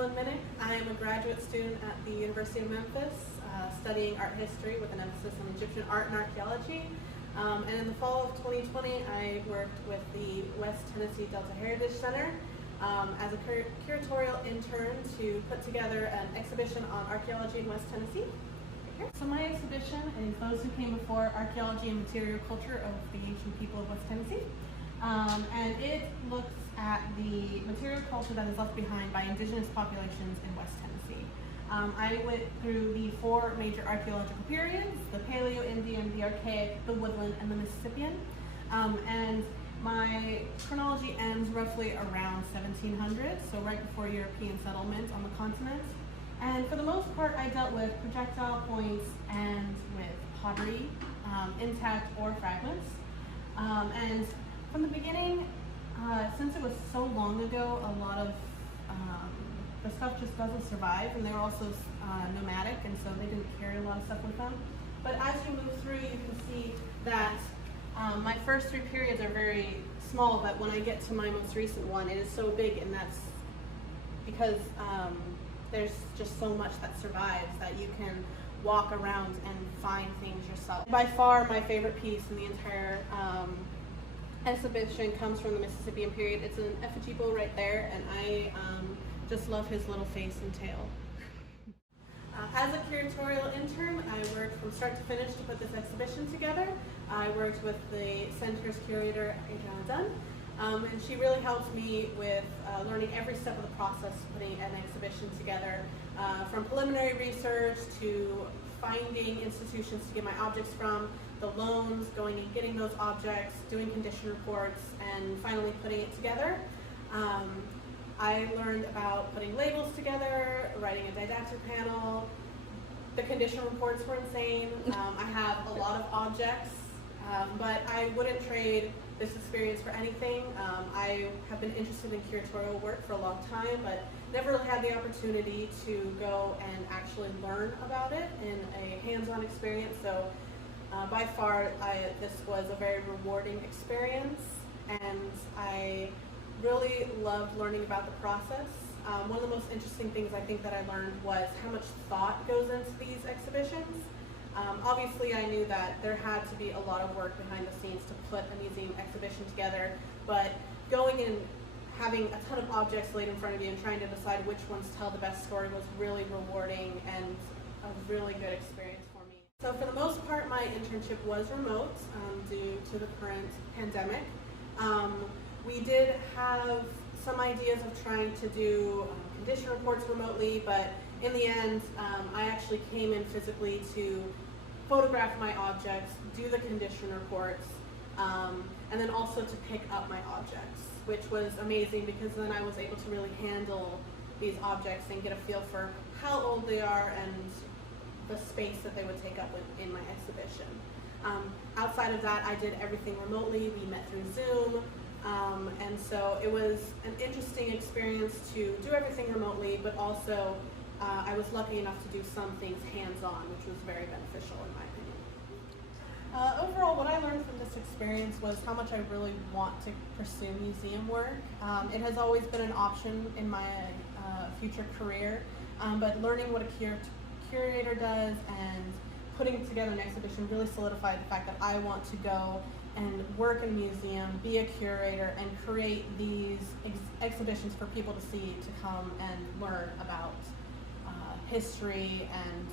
JoLynne Minnick. I am a graduate student at the University of Memphis, studying art history with an emphasis on Egyptian art and archaeology. And in the fall of 2020, I worked with the West Tennessee Delta Heritage Center as a curatorial intern to put together an exhibition on archaeology in West Tennessee. So my exhibition is Those Who Came Before: Archaeology and Material Culture of the Ancient People of West Tennessee. And it looks at the material culture that is left behind by indigenous populations in West Tennessee. I went through the 4 major archaeological periods: the Paleo-Indian, the Archaic, the Woodland, and the Mississippian. And my chronology ends roughly around 1700, so right before European settlement on the continent. And for the most part, I dealt with projectile points and with pottery, intact or fragments. And from the beginning, since it was so long ago, a lot of the stuff just doesn't survive, and they were also nomadic, and so they didn't carry a lot of stuff with them. But as you move through, you can see that my first 3 periods are very small, but when I get to my most recent one, it is so big, and that's because there's just so much that survives that you can walk around and find things yourself. By far, my favorite piece in the entire exhibition comes from the Mississippian period. It's an effigy bull right there, and I just love his little face and tail. As a curatorial intern, I worked from start to finish to put this exhibition together. I worked with the center's curator, Adriana Dunn, and she really helped me with learning every step of the process of putting an exhibition together, from preliminary research to finding institutions to get my objects from, the loans, going and getting those objects, doing condition reports, and finally putting it together. I learned about putting labels together, writing a didactic panel. The condition reports were insane. I have a lot of objects, but I wouldn't trade this experience for anything. I have been interested in curatorial work for a long time, but never really had the opportunity to go and actually learn about it in a hands-on experience. So by far, this was a very rewarding experience, and I really loved learning about the process. One of the most interesting things I think that I learned was how much thought goes into these exhibitions. Obviously, I knew that there had to be a lot of work behind the scenes to put a museum exhibition together, but going and having a ton of objects laid in front of you and trying to decide which ones tell the best story was really rewarding and a really good experience for me. So for the most part, my internship was remote due to the current pandemic. We did have some ideas of trying to do condition reports remotely, but in the end, I actually came in physically to photograph my objects, do the condition reports, and then also to pick up my objects, which was amazing because then I was able to really handle these objects and get a feel for how old they are and the space that they would take up in my exhibition. Outside of that, I did everything remotely. We met through Zoom. And so it was an interesting experience to do everything remotely, but also I was lucky enough to do some things hands-on, which was very beneficial in my opinion. Overall, what I learned from this experience was how much I really want to pursue museum work. It has always been an option in my future career, but learning what a curator does and putting together an exhibition really solidified the fact that I want to go and work in a museum, be a curator, and create these exhibitions for people to see, to come and learn about history and